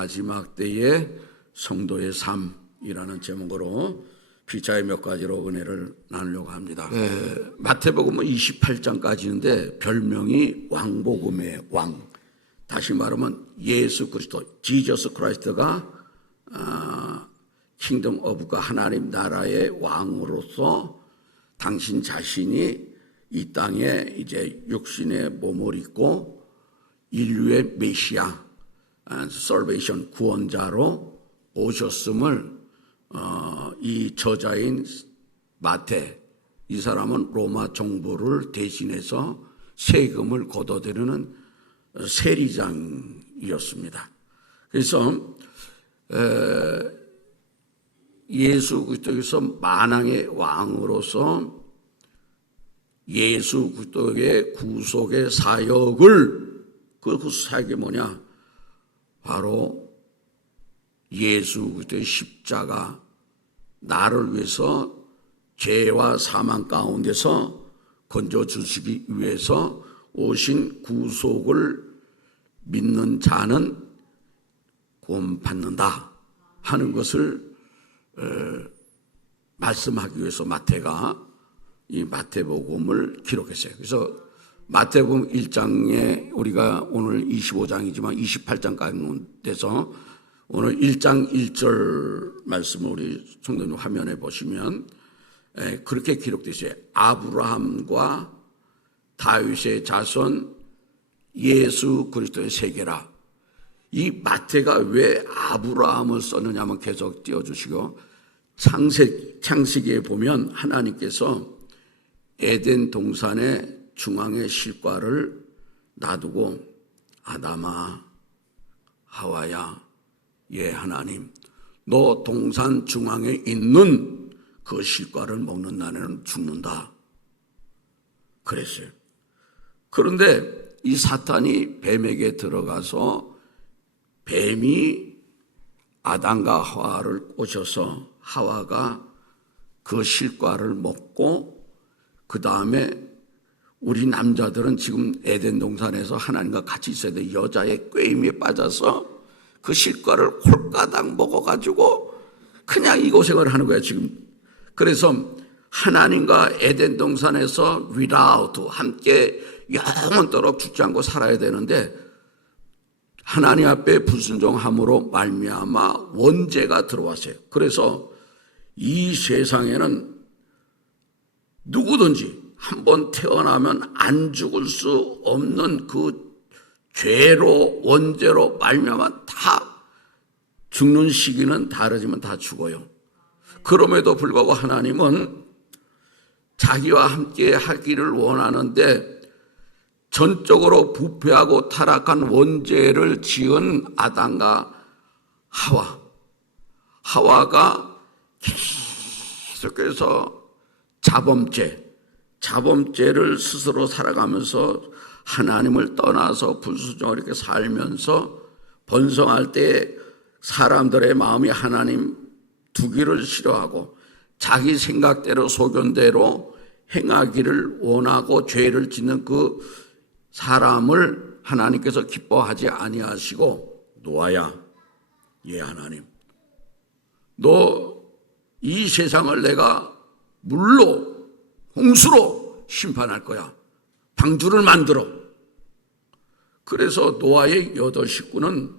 마지막 때의 성도의 삶이라는 제목으로 피차의 몇 가지로 은혜를 나누려고 합니다. 에, 마태복음은 28장까지인데 별명이 왕복음의 왕. 다시 말하면 예수 그리스도, 지저스 크라이스트가 아, 킹덤 오브가 하나님 나라의 왕으로서 당신 자신이 이 땅에 이제 육신의 몸을 입고 인류의 메시아, 솔베이션 구원자로 오셨음을 어, 이 저자인 마태 이 사람은 로마 정부를 대신해서 세금을 걷어들이는 세리장이었습니다. 그래서 예수 그리스도께서 만왕의 왕으로서 예수 그리스도의 구속의 사역을 그 사역이 뭐냐? 바로 예수 그리스도의 십자가 나를 위해서 죄와 사망 가운데서 건져 주시기 위해서 오신 구속을 믿는 자는 구원 받는다 하는 것을 말씀하기 위해서 마태가 이 마태복음을 기록했어요. 그래서 마태복음 1장에 우리가 오늘 25장이지만 28장까지 돼서 오늘 1장 1절 말씀을 우리 성도님 화면에 보시면 그렇게 기록되어 있어요. 아브라함과 다윗의 자손 예수 그리스도의 세계라. 이 마태가 왜 아브라함을 썼느냐면 계속 띄워주시고 창세, 창세기에 보면 하나님께서 에덴 동산의 중앙의 실과를 놔두고 아담아 하와야 예 하나님 너 동산 중앙에 있는 그 실과를 먹는 날에는 죽는다. 그랬어요. 그런데 이 사탄이 뱀에게 들어가서 뱀이 아담과 하와를 꼬셔서 하와가 그 실과를 먹고 그 다음에 우리 남자들은 지금 에덴 동산에서 하나님과 같이 있어야 돼. 여자의 꾀임에 빠져서 그 실과를 홀가닥 먹어가지고 그냥 이 고생을 하는 거야, 지금. 그래서 하나님과 에덴 동산에서 without 함께 영원토록 죽지 않고 살아야 되는데 하나님 앞에 불순종함으로 말미암아 원죄가 들어왔어요. 그래서 이 세상에는 누구든지 한번 태어나면 안 죽을 수 없는 그 죄로 원죄로 말미암아 다 죽는 시기는 다르지만 다 죽어요. 그럼에도 불구하고 하나님은 자기와 함께 하기를 원하는데 전적으로 부패하고 타락한 원죄를 지은 아담과 하와 하와가 계속해서 자범죄 자범죄를 스스로 살아가면서 하나님을 떠나서 불수종을 이렇게 살면서 번성할 때 사람들의 마음이 하나님 두기를 싫어하고 자기 생각대로 소견대로 행하기를 원하고 죄를 짓는 그 사람을 하나님께서 기뻐하지 아니하시고 노아야 예 하나님. 너 이 세상을 내가 물로 홍수로 심판할 거야. 방주를 만들어. 그래서 노아의 여덟 식구는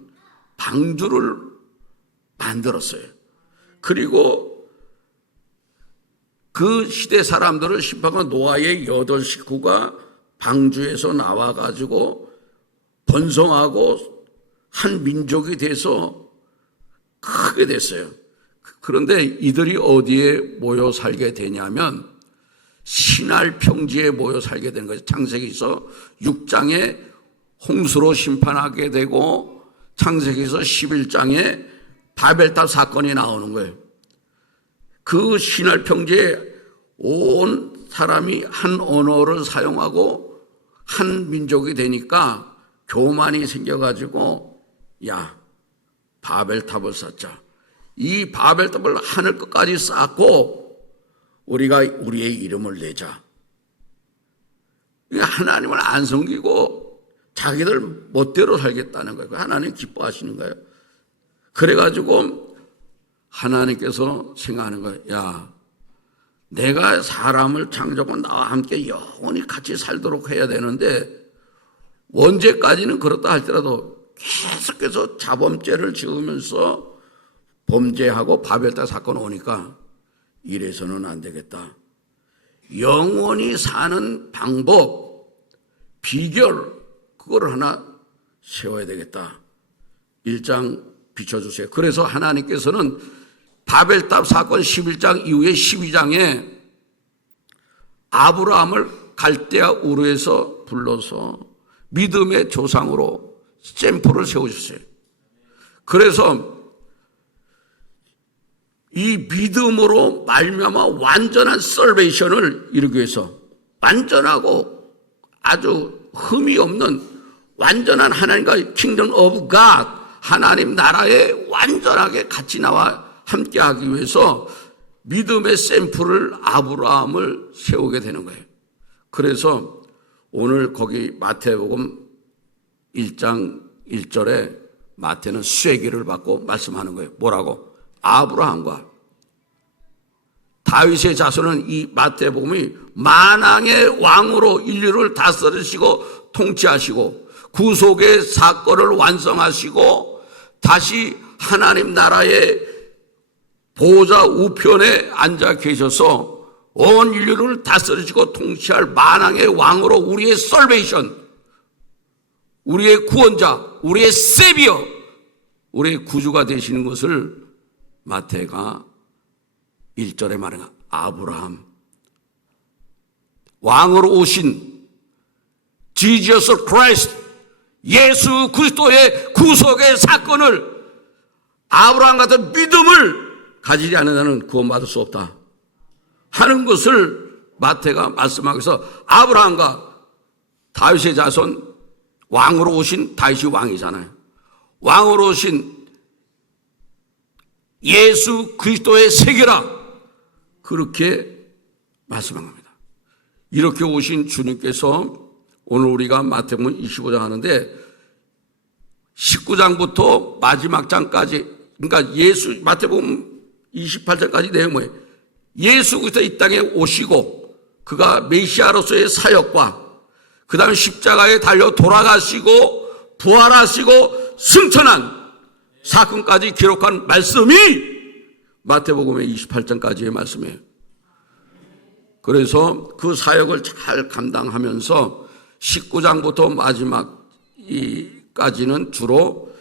방주를 만들었어요. 그리고 그 시대 사람들을 심판한 노아의 여덟 식구가 방주에서 나와가지고 번성하고 한 민족이 돼서 크게 됐어요. 그런데 이들이 어디에 모여 살게 되냐면 신할 평지에 모여 살게 되는 거죠. 창세기서 6장에 홍수로 심판하게 되고 창세기서 11장에 바벨탑 사건이 나오는 거예요. 그 신할 평지에 온 사람이 한 언어를 사용하고 한 민족이 되니까 교만이 생겨가지고 야 바벨탑을 쌓자. 이 바벨탑을 하늘 끝까지 쌓고 우리가 우리의 이름을 내자. 하나님을 안 섬기고 자기들 멋대로 살겠다는 거예요. 하나님 기뻐하시는 거예요. 그래가지고 하나님께서 생각하는 거예요. 야, 내가 사람을 창조하고 나와 함께 영원히 같이 살도록 해야 되는데 언제까지는 그렇다 할지라도 계속해서 자범죄를 지으면서 범죄하고 바벨타 사건 오니까 이래서는 안 되겠다. 영원히 사는 방법, 비결, 그걸 하나 세워야 되겠다. 1장 비춰주세요. 그래서 하나님께서는 바벨탑 사건 11장 이후에 12장에 아브라함을 갈대아 우르에서 불러서 믿음의 조상으로 샘플을 세워주세요. 그래서 이 믿음으로 말미암아 완전한 설베이션을 이루기 위해서 완전하고 아주 흠이 없는 완전한 하나님과 킹덤 오브 갓 하나님 나라에 완전하게 같이 나와 함께 하기 위해서 믿음의 샘플을 아브라함을 세우게 되는 거예요. 그래서 오늘 거기 마태복음 1장 1절에 마태는 쇠기를 받고 말씀하는 거예요. 뭐라고? 아브라함과 다윗의 자손은 이 마태복음이 만왕의 왕으로 인류를 다스리시고 통치하시고 구속의 사건을 완성하시고 다시 하나님 나라의 보좌 우편에 앉아 계셔서 온 인류를 다스리시고 통치할 만왕의 왕으로 우리의 설베이션, 우리의 구원자, 우리의 세비어, 우리의 구주가 되시는 것을 마태가 1절에 말하는 아브라함 왕으로 오신 지지어스 크라이스트 예수 그리스도의 구속의 사건을 아브라함 같은 믿음을 가지지 않는 자는 구원받을 수 없다 하는 것을 마태가 말씀하면서 아브라함과 다윗의 자손 왕으로 오신 다윗이 왕이잖아요. 왕으로 오신 예수 그리스도의 세계라 그렇게 말씀한 겁니다. 이렇게 오신 주님께서 오늘 우리가 마태복음 25장 하는데 19장부터 마지막 장까지 그러니까 예수 마태복음 28장까지 내용 뭐예요? 예수 그리스도 이 땅에 오시고 그가 메시아로서의 사역과 그 다음에 십자가에 달려 돌아가시고 부활하시고 승천한 사건까지 기록한 말씀이 마태복음의 28장까지의 말씀이에요. 그래서 그 사역을 잘 감당하면서 19장부터 마지막까지는 주로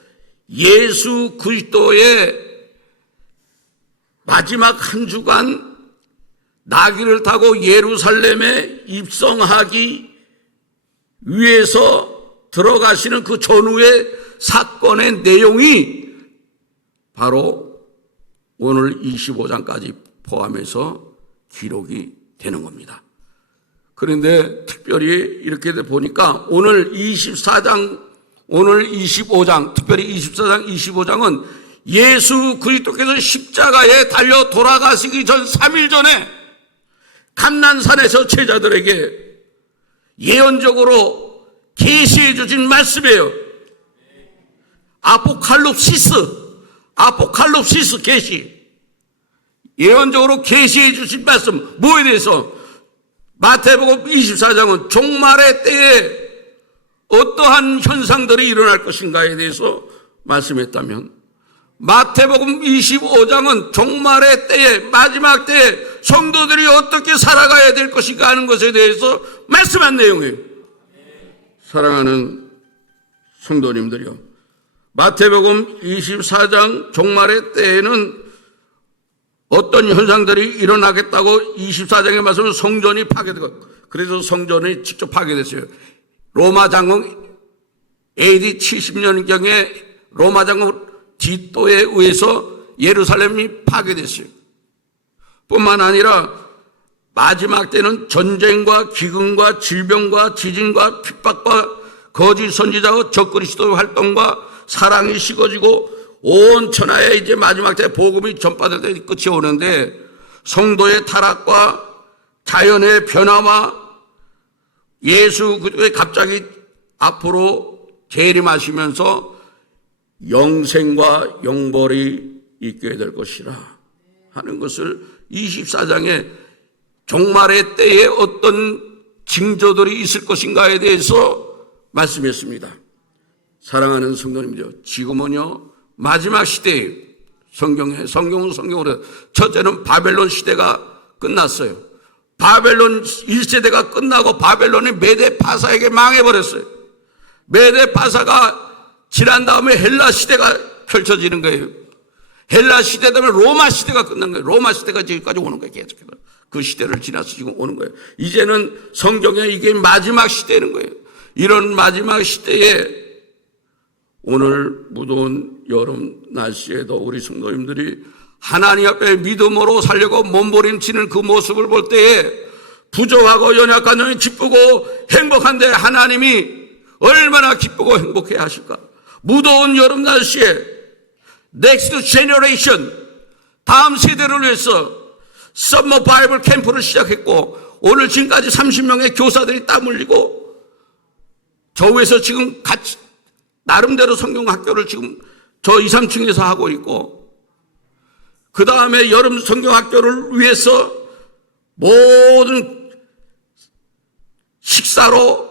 예수 그리스도의 마지막 한 주간 나귀를 타고 예루살렘에 입성하기 위해서 들어가시는 그 전후의 사건의 내용이 바로 오늘 25장까지 포함해서 기록이 되는 겁니다. 그런데 특별히 이렇게 보니까 오늘 24장, 오늘 25장, 특별히 24장, 25장은 예수 그리스도께서 십자가에 달려 돌아가시기 전 3일 전에 감난산에서 제자들에게 예언적으로 계시해 주신 말씀이에요. 아포칼롭시스, 아포칼롭시스 계시. 예언적으로 계시해 주신 말씀 뭐에 대해서 마태복음 24장은 종말의 때에 어떠한 현상들이 일어날 것인가에 대해서 말씀했다면 마태복음 25장은 종말의 때에 마지막 때에 성도들이 어떻게 살아가야 될 것인가 하는 것에 대해서 말씀한 내용이에요. 사랑하는 성도님들이요. 마태복음 24장 종말의 때에는 어떤 현상들이 일어나겠다고 24장에 말씀은 성전이 파괴되고 그래서 성전이 직접 파괴됐어요. 로마 장군 AD 70년경에 로마 장군 디또에 의해서 예루살렘이 파괴됐어요. 뿐만 아니라 마지막 때는 전쟁과 기근과 질병과 지진과 핍박과 거짓 선지자와 적그리스도의 활동과 사랑이 식어지고 온 천하에 이제 마지막 때 복음이 전파될 때 끝이 오는데 성도의 타락과 자연의 변화와 예수 그리스도의 갑자기 앞으로 재림하시면서 영생과 영벌이 있게 될 것이라 하는 것을 24장에 종말의 때에 어떤 징조들이 있을 것인가에 대해서 말씀했습니다. 사랑하는 성도님들, 지금은요, 마지막 시대에 성경에, 성경은 성경으로, 첫째는 바벨론 시대가 끝났어요. 바벨론 1세대가 끝나고 바벨론이 메데 파사에게 망해버렸어요. 메데 파사가 지난 다음에 헬라 시대가 펼쳐지는 거예요. 헬라 시대 다음에 로마 시대가 끝난 거예요. 로마 시대가 지금까지 오는 거예요. 계속해서. 그 시대를 지나서 지금 오는 거예요. 이제는 성경에 이게 마지막 시대는 거예요. 이런 마지막 시대에 오늘 무더운 여름 날씨에도 우리 성도님들이 하나님 앞에 믿음으로 살려고 몸부림치는 그 모습을 볼 때에 부족하고 연약한 영이 기쁘고 행복한데 하나님이 얼마나 기쁘고 행복해 하실까? 무더운 여름 날씨에 넥스트 제너레이션 다음 세대를 위해서 썸머 바이블 캠프를 시작했고 오늘 지금까지 30명의 교사들이 땀 흘리고 저위에서 지금 같이 나름대로 성경 학교를 지금 저 2, 3층에서 하고 있고 그 다음에 여름 성경 학교를 위해서 모든 식사로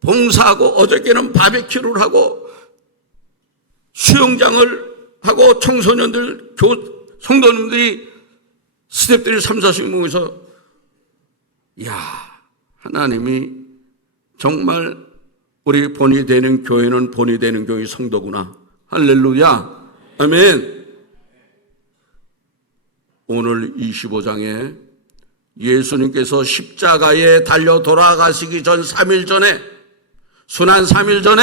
봉사하고 어저께는 바베큐를 하고 수영장을 하고 청소년들 교 성도님들이 스탭들이 3, 40 모여서 야 하나님이 정말 우리 본이 되는 교회는 본이 되는 교회 성도구나. 할렐루야. 아멘. 오늘 25장에 예수님께서 십자가에 달려 돌아가시기 전 3일 전에 순환 3일 전에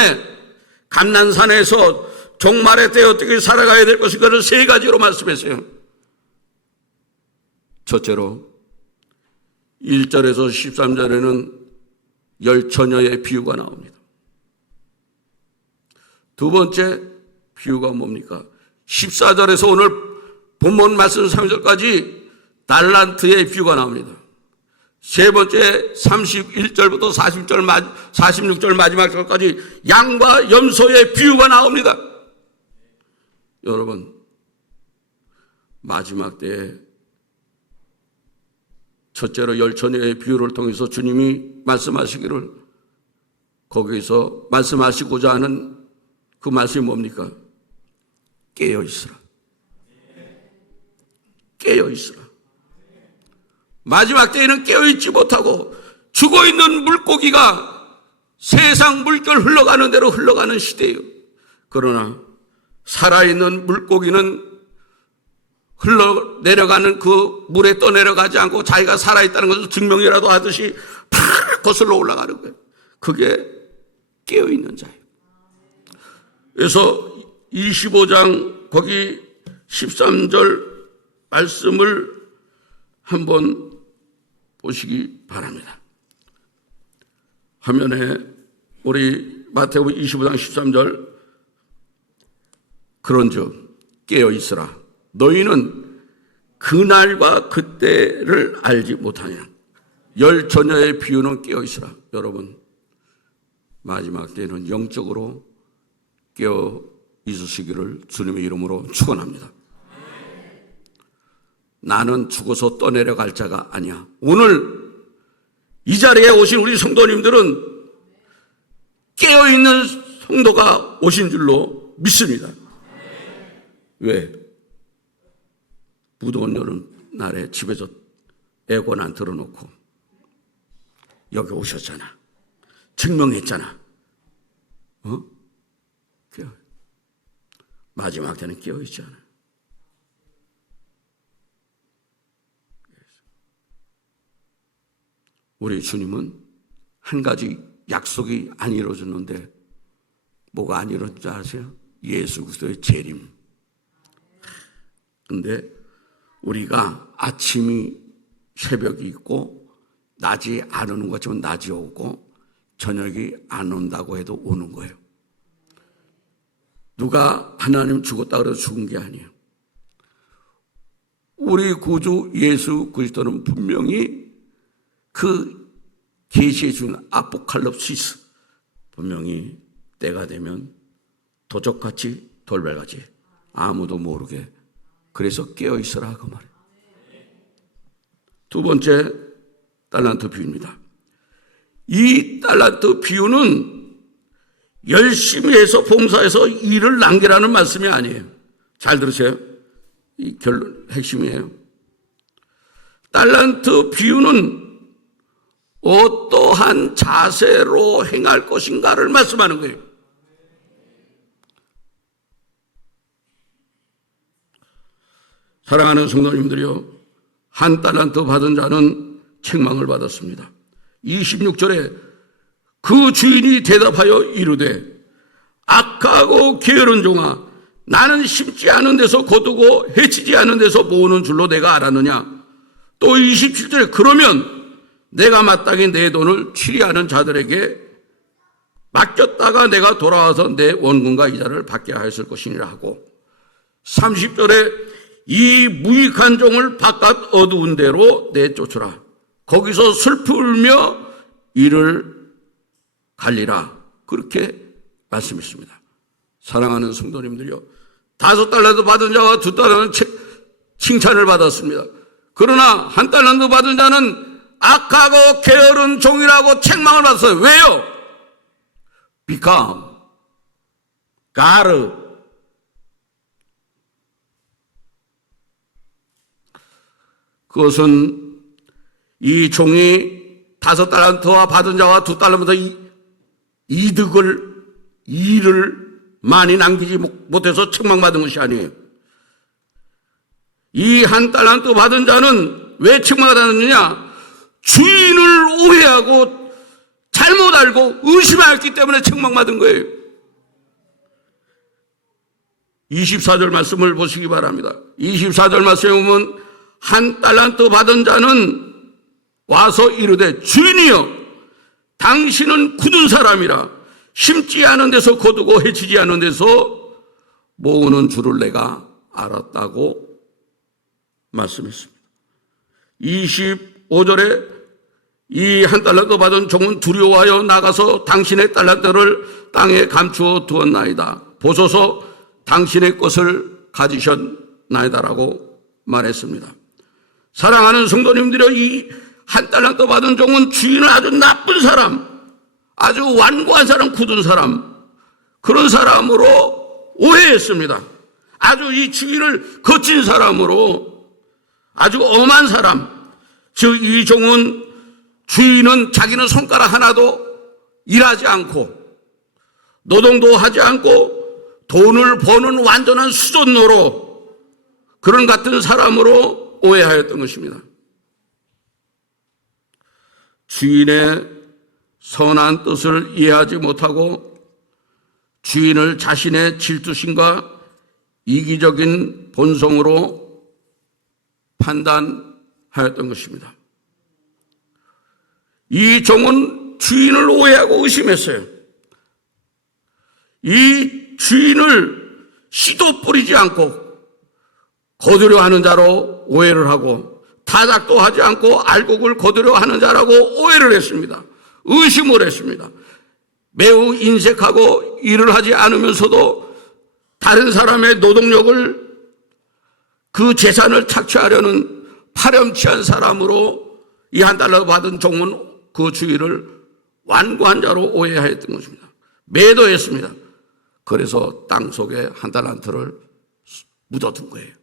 감난산에서 종말의 때 어떻게 살아가야 될 것인가를 세 가지로 말씀했어요. 첫째로 1절에서 13절에는 열 처녀의 비유가 나옵니다. 두 번째 비유가 뭡니까? 14절에서 오늘 본문 말씀 3절까지 달란트의 비유가 나옵니다. 세 번째 31절부터 40절, 46절 마지막 절까지 양과 염소의 비유가 나옵니다. 여러분, 마지막 때에 첫째로 열처녀의 비유를 통해서 주님이 말씀하시기를 거기서 말씀하시고자 하는 그 말씀이 뭡니까? 깨어 있으라. 깨어 있으라. 마지막 때에는 깨어 있지 못하고 죽어 있는 물고기가 세상 물결 흘러가는 대로 흘러가는 시대예요. 그러나 살아있는 물고기는 흘러 내려가는 그 물에 떠내려가지 않고 자기가 살아있다는 것을 증명이라도 하듯이 팍 거슬러 올라가는 거예요. 그게 깨어있는 자예요. 그래서 25장 거기 13절 말씀을 한번 보시기 바랍니다. 화면에 우리 마태복음 25장 13절 그런즉 깨어 있으라. 너희는 그날과 그때를 알지 못하냐? 열 처녀의 비유는 깨어 있으라. 여러분 마지막 때는 영적으로 깨어 있으시기를 주님의 이름으로 축원합니다. 나는 죽어서 떠내려갈 자가 아니야. 오늘 이 자리에 오신 우리 성도님들은 깨어 있는 성도가 오신 줄로 믿습니다. 왜? 무더운 여름 날에 집에서 안 틀어놓고 여기 오셨잖아. 증명했잖아. 어? 마지막 때는 깨어있지 않아. 우리 주님은 한 가지 약속이 안 이루어졌는데 뭐가 안 이루어졌지 아세요? 예수 그리스도의 재림. 근데 우리가 아침이 새벽이 있고 낮이 안 오는 것처럼 낮이 오고 저녁이 안 온다고 해도 오는 거예요. 누가 하나님 죽었다 그래서 죽은 게 아니에요. 우리 구주 예수 그리스도는 분명히 그 계시해 준 아포칼립시스 분명히 때가 되면 도적같이 돌배가지. 아무도 모르게. 그래서 깨어 있어라 그 말이에요. 두 번째 달란트 비유입니다. 이 달란트 비유는 열심히 해서 봉사해서 일을 남기라는 말씀이 아니에요. 잘 들으세요. 이 결론 핵심이에요. 달란트 비유는 어떠한 자세로 행할 것인가를 말씀하는 거예요. 사랑하는 성도님들이요. 한 달란트 받은 자는 책망을 받았습니다. 26절에 그 주인이 대답하여 이르되 악하고 게으른 종아 나는 심지 않은 데서 거두고 해치지 않은 데서 모으는 줄로 내가 알았느냐? 또 27절에 그러면 내가 마땅히 내 돈을 취리하는 자들에게 맡겼다가 내가 돌아와서 내 원금과 이자를 받게 하였을 것이니라 하고 30절에 이 무익한 종을 바깥 어두운 데로 내쫓으라. 거기서 슬피 울며 이를 갈리라 그렇게 말씀했습니다. 사랑하는 성도님들요. 다섯 달러도 받은 자와 두 달러는 칭찬을 받았습니다. 그러나 한 달러도 받은 자는 악하고 게으른 종이라고 책망을 받았어요. 왜요? become, 가르. 그것은 이 종이 다섯 달란트와 받은 자와 두 달러보다 이득을 일을 많이 남기지 못해서 책망받은 것이 아니에요. 이 한 달란트 받은 자는 왜 책망받았느냐? 주인을 오해하고 잘못 알고 의심하였기 때문에 책망받은 거예요. 24절 말씀을 보시기 바랍니다. 24절 말씀에 보면 한 달란트 받은 자는 와서 이르되 주인이여 당신은 굳은 사람이라 심지 않은 데서 거두고 해치지 않은 데서 모으는 줄을 내가 알았다고 말씀했습니다. 25절에 이 한 달란트 받은 종은 두려워하여 나가서 당신의 달란트를 땅에 감추어 두었나이다. 보소서 당신의 것을 가지셨나이다라고 말했습니다. 사랑하는 성도님들이 이 한 달란트 받은 종은 주인은 아주 나쁜 사람, 아주 완고한 사람, 굳은 사람, 그런 사람으로 오해했습니다. 아주 이 주인을 거친 사람으로 아주 엄한 사람, 즉 이 종은 주인은 자기는 손가락 하나도 일하지 않고 노동도 하지 않고 돈을 버는 완전한 수존노로 그런 같은 사람으로 오해하였던 것입니다. 주인의 선한 뜻을 이해하지 못하고 주인을 자신의 질투심과 이기적인 본성으로 판단하였던 것입니다. 이 종은 주인을 오해하고 의심했어요. 이 주인을 씨도 뿌리지 않고 거두려 하는 자로 오해를 하고 타작도 하지 않고 알곡을 거두려 하는 자라고 오해를 했습니다. 의심을 했습니다. 매우 인색하고 일을 하지 않으면서도 다른 사람의 노동력을 그 재산을 착취하려는 파렴치한 사람으로 이 한 달러 받은 종은 그 주의를 완고한 자로 오해하였던 것입니다. 매도했습니다. 그래서 땅 속에 한 달란트를 묻어둔 거예요.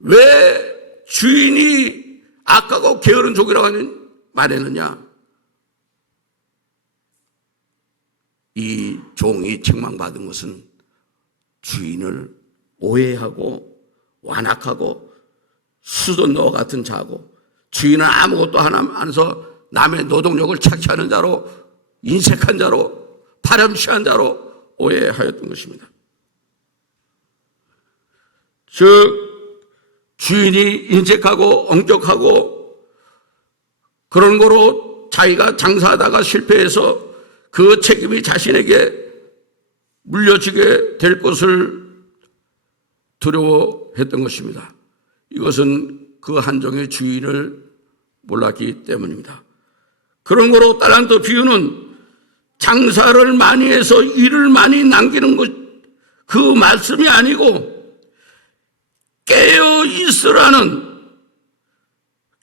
왜 주인이 악하고 게으른 족이라고 하는 말했느냐? 이 종이 책망받은 것은 주인을 오해하고 완악하고 수도너 같은 자고 주인은 아무것도 하나 안 해서 남의 노동력을 착취하는 자로 인색한 자로 파렴치한 자로 오해하였던 것입니다. 즉 주인이 인색하고 엄격하고 그런 거로 자기가 장사하다가 실패해서 그 책임이 자신에게 물려지게 될 것을 두려워했던 것입니다. 이것은 그 한정의 주인을 몰랐기 때문입니다. 그런 거로 딸란트 비유는 장사를 많이 해서 일을 많이 남기는 것, 그 말씀이 아니고, 깨어 있으라는,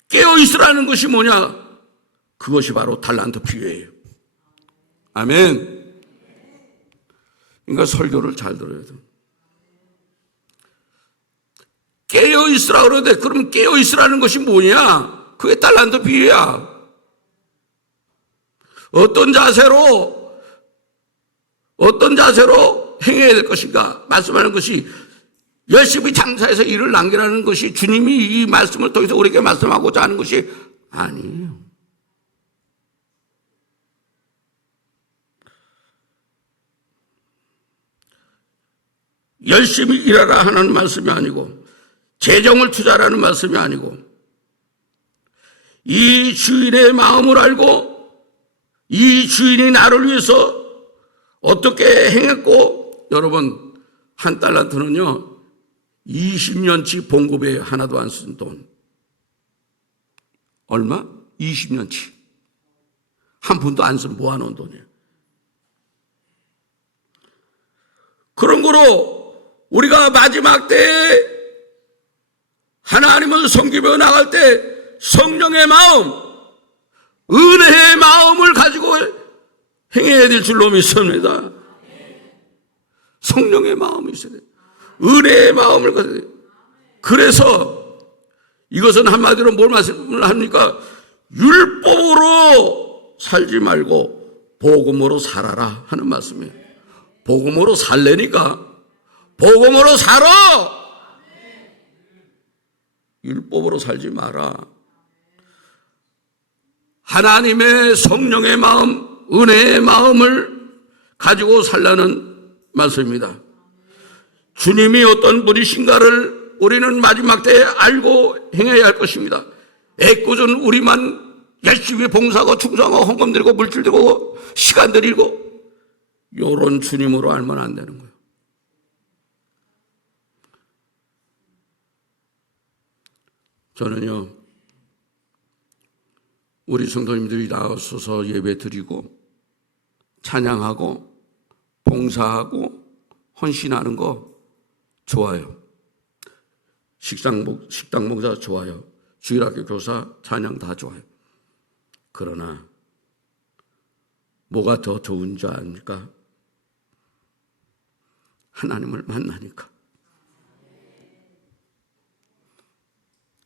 깨어 있으라는 것이 뭐냐? 그것이 바로 달란트 비유예요. 아멘. 그러니까 설교를 잘 들어야 돼. 깨어 있으라 그러는데 그럼 깨어 있으라는 것이 뭐냐? 그게 달란트 비유야. 어떤 자세로 어떤 자세로 행해야 될 것인가 말씀하는 것이 열심히 장사해서 일을 남기라는 것이 주님이 이 말씀을 통해서 우리에게 말씀하고자 하는 것이 아니에요. 열심히 일하라 하는 말씀이 아니고 재정을 투자라는 말씀이 아니고 이 주인의 마음을 알고 이 주인이 나를 위해서 어떻게 행했고 여러분 한 달란트는요 20년치 봉급에 하나도 안 쓴 돈 얼마? 20년치 한 푼도 안 쓴 모아놓은 돈이에요 그런 거로 우리가 마지막 때에 하나님을 섬기며 나갈 때 성령의 마음, 은혜의 마음을 가지고 행해야 될 줄로 믿습니다. 성령의 마음이 있어야 돼요. 은혜의 마음을 가져야 돼요. 그래서 이것은 한마디로 뭘 말씀을 합니까? 율법으로 살지 말고 복음으로 살아라 하는 말씀이에요. 복음으로 살래니까 복음으로 살아! 율법으로 살지 마라. 하나님의 성령의 마음, 은혜의 마음을 가지고 살라는 말씀입니다. 주님이 어떤 분이신가를 우리는 마지막 때에 알고 행해야 할 것입니다. 애꿎은 우리만 열심히 봉사하고 충성하고 헌금 드리고 물질 드리고 시간 드리고 요런 주님으로 알면 안 되는 거예요. 저는요, 우리 성도님들이 나와서서 예배 드리고, 찬양하고, 봉사하고, 헌신하는 거 좋아요. 식당, 목, 식당 목사 좋아요. 주일학교 교사 찬양 다 좋아요. 그러나, 뭐가 더 좋은 줄 아닙니까? 하나님을 만나니까.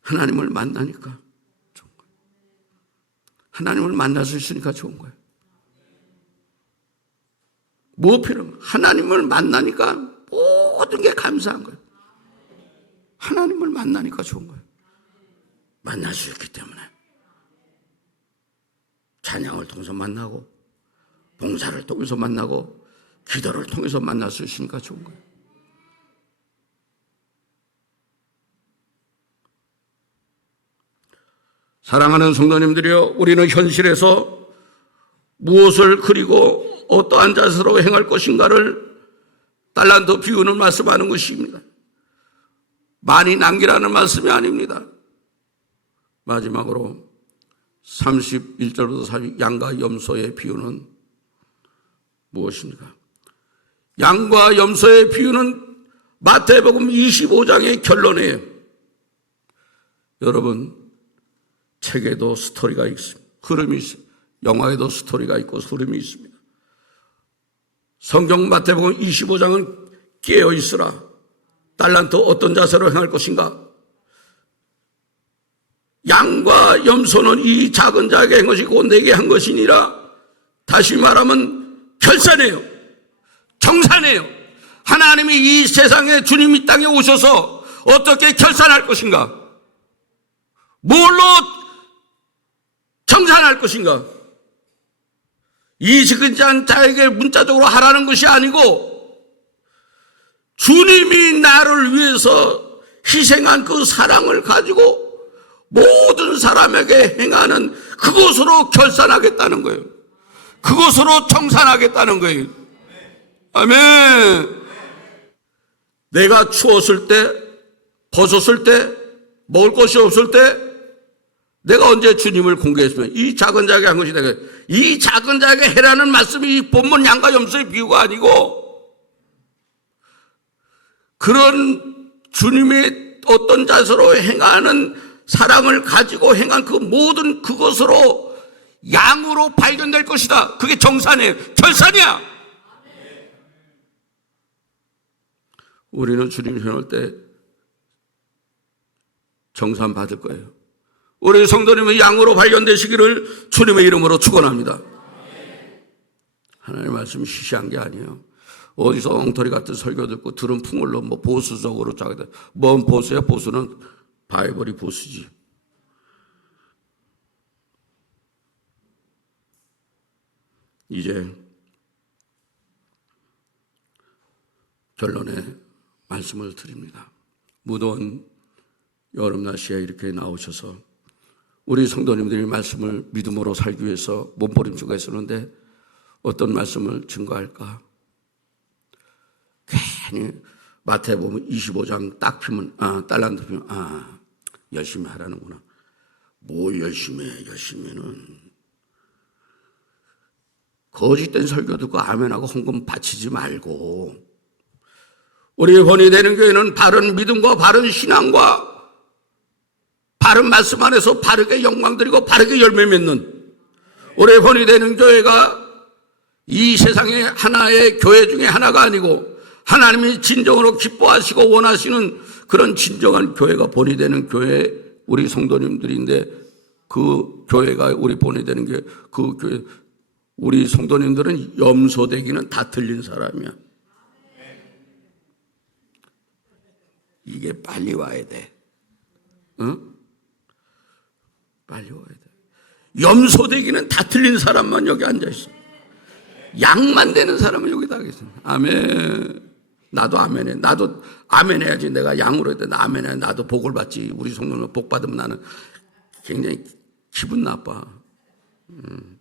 하나님을 만나니까 좋은 거예요. 하나님을 만날 수 있으니까 좋은 거예요. 뭐 필요한 하나님을 만나니까 모든 게 감사한 거예요. 하나님을 만나니까 좋은 거예요. 만날 수 있기 때문에. 찬양을 통해서 만나고, 봉사를 통해서 만나고, 기도를 통해서 만날 수 있으니까 좋은 거예요. 사랑하는 성도님들이여, 우리는 현실에서 무엇을 그리고 어떠한 자세로 행할 것인가를 달란트 비우는 말씀하는 것입니다. 많이 남기라는 말씀이 아닙니다. 마지막으로 31절부터 40 양과 염소의 비유는 무엇입니까? 양과 염소의 비유는 마태복음 25장의 결론이에요. 여러분, 책에도 스토리가 있습니다. 흐름이 있습니다. 영화에도 스토리가 있고 흐름이 있습니다. 성경 마태복음 25장은 깨어 있으라. 달란트 어떤 자세로 행할 것인가? 양과 염소는 이 작은 자에게 한 것이고 내게 한 것이니라. 다시 말하면 결산해요. 정산해요. 하나님이 이 세상에 주님 이 땅에 오셔서 어떻게 결산할 것인가? 뭘로 정산할 것인가? 이 지근잔 자에게 문자적으로 하라는 것이 아니고 주님이 나를 위해서 희생한 그 사랑을 가지고 모든 사람에게 행하는 그것으로 결산하겠다는 거예요. 그것으로 정산하겠다는 거예요. 아멘. 내가 추웠을 때, 벗었을 때, 먹을 것이 없을 때, 내가 언제 주님을 공개했으면 이 작은 자에게 한 것이 내가 이 작은 자에게 해라는 말씀이 이 본문 양과 염소의 비유가 아니고 그런 주님의 어떤 자세로 행하는 사랑을 가지고 행한 그 모든 그것으로 양으로 발견될 것이다. 그게 정산이에요. 결산이야. 우리는 주님 현올 때 정산 받을 거예요. 우리 성도님은 양으로 발견되시기를 주님의 이름으로 축원합니다. 하나님의 말씀이 시시한 게 아니에요. 어디서 엉터리 같은 설교 듣고 들은 풍을로 뭐 보수적으로 짜게 돼. 뭔 보수야? 보수는 바이블이 보수지. 이제 결론에 말씀을 드립니다. 무더운 여름 날씨에 이렇게 나오셔서 우리 성도님들이 말씀을 믿음으로 살기 위해서 몸부림치고 했었는데 어떤 말씀을 증거할까? 괜히 마태 보면 25장 딱 피면 아 딸란트 피면 아 열심히 하라는구나. 뭐 열심히 해 열심히는 거짓된 설교 듣고 아멘하고 헌금 바치지 말고 우리 본이 되는 교회는 바른 믿음과 바른 신앙과 바른 말씀 안에서 바르게 영광 드리고 바르게 열매 맺는 우리 본이 되는 교회가 이 세상의 하나의 교회 중에 하나가 아니고 하나님이 진정으로 기뻐하시고 원하시는 그런 진정한 교회가 본이 되는 교회 우리 성도님들인데 그 교회가 우리 본이 되는 게 그 교회 우리 성도님들은 염소되기는 다 틀린 사람이야. 이게 빨리 와야 돼. 응? 빨리 와야 돼. 염소되기는 다 틀린 사람만 여기 앉아 있어. 양만 되는 사람은 여기 다 계세요. 아멘. 나도 아멘해. 나도 아멘 해야지. 내가 양으로 했다. 나 아멘 해. 나도 복을 받지. 우리 성도는 복 받으면 나는 굉장히 기분 나빠. 음.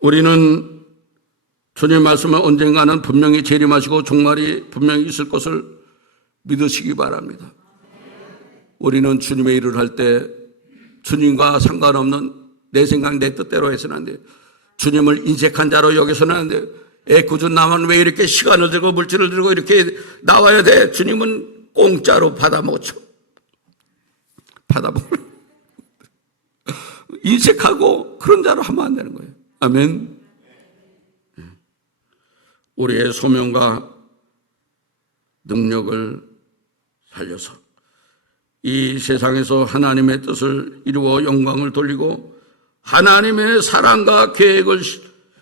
우리는 주님 말씀은 언젠가는 분명히 재림하시고 종말이 분명히 있을 것을 믿으시기 바랍니다. 우리는 주님의 일을 할때 주님과 상관없는 내 생각, 내 뜻대로 해서는 안 돼. 주님을 인색한 자로 여기서는 안 돼. 애꿎은 나만 왜 이렇게 시간을 들고 물질을 들고 이렇게 나와야 돼? 주님은 공짜로 받아먹죠. 받아먹 인색하고 그런 자로 하면 안 되는 거예요. 아멘. 우리의 소명과 능력을 살려서 이 세상에서 하나님의 뜻을 이루어 영광을 돌리고 하나님의 사랑과 계획을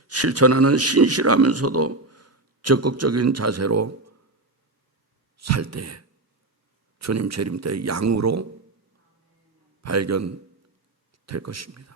실천하는 신실하면서도 적극적인 자세로 살 때에 주님 재림 때 양으로 발견될 것입니다.